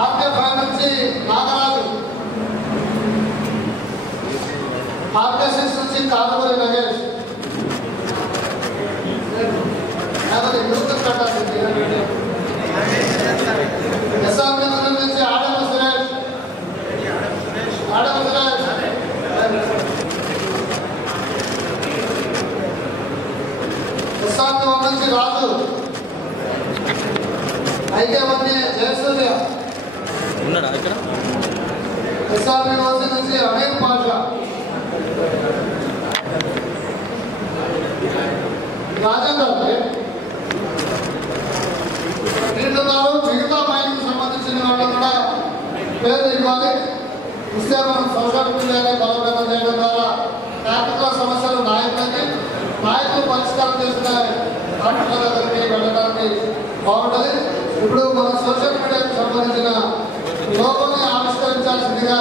RK నుంచి Nagaraju, RK నుంచి కాదుమరి Nagesh, SRP నుంచి ఆడమ సురేష్, ఎస్ఆర్పి నుంచి రాజు, ఐక్యవన్నీ జయసూర్య, ఎస్ఆర్పి నుంచి అమీర్ పాషా, రాజేందర్ వీళ్ళున్నారు. మిగతా మైనింగ్ సంబంధించిన వాళ్ళు కూడా పేరు ఇవ్వాలి. ఇస్తే మనం సోషల్ మీడియాని బలోపేతం చేయడం ద్వారా ట్రాఫిక్ సమస్యలు నాయకులు పరిష్కారం చేసుకునే కాంట్రాక్టర్ల దగ్గరికి వెళ్ళడానికి బాగుంటుంది. ఇప్పుడు మన సోషల్ మీడియాకు సంబంధించిన లోగోని ఆవిష్కరించాల్సిందిగా